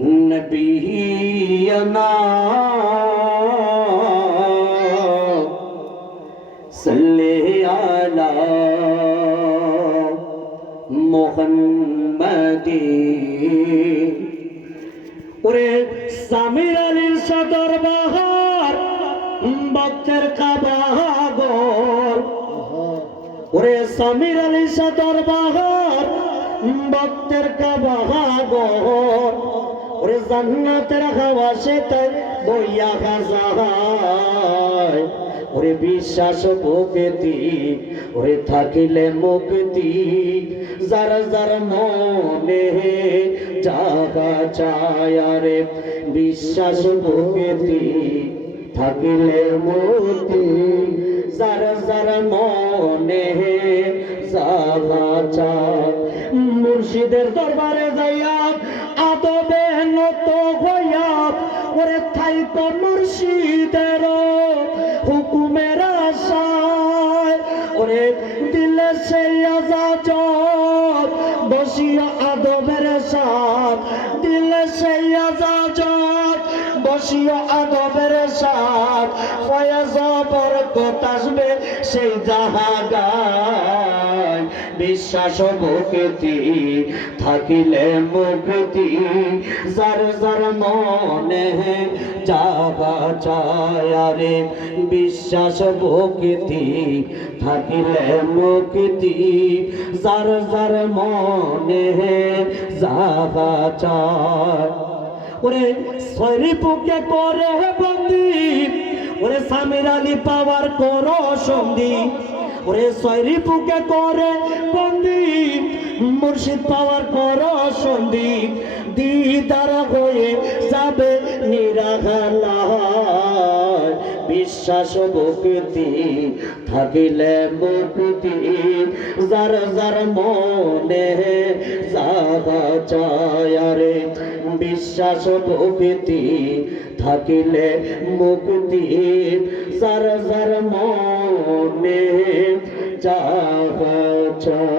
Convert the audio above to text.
नबीना सल्ले अला मुहम्मदी। ওরে সামির আলীর সদর বাহার বক্তের কাবাগর, ওরে সামির আলীর সদর বাহার বক্তের কাবাগর, ওরে জান্নাতের হাওয়া সেটাই বইয়া যায়। ওরে বিশ্বাস ভক্তি ওরে থাকিলে মুক্তি, যার যার মনে যাহা চায় রে বিশ্বাস ভক্তি থাকিলে মুক্তি, যার যার মনে যাহা চায়। মুর্শিদের দরবারে যাইয়া আদবে নত হইয়া ওরে থাইতো মুর্শিদের হুকুমের আশায়, ওরে দিলে সেই আজাদ বসিয়া আদবের সাথ, দিলে সেই আজাদ বসিয়া আদবের সাথ, ফয়েজ বরকত আসবে সেই জাহাগায়। বিশ্বাস ভক্তি থাকিলে মুক্তি, যার যার মনে যাহা চায় রে বিশ্বাস ভক্তি থাকিলে মুক্তি, যার যার মনে যাহা চায়। ওরে শরীফকে করে বন্দি, ওরে সামির আলী পাওয়ার করো সন্ধি, ওরে শরীফকে করে বন্দি মুর্শিদ পাওয়ার করো সন্ধি, দিদার হয়ে যাবে নিরাহার। বিশ্বাস ভক্তি থাকিলে মুক্তি, যার যার মনে যাহা চায় রে বিশ্বাস ভক্তি থাকিলে মুক্তি, যার যার মনে যাহা চায়।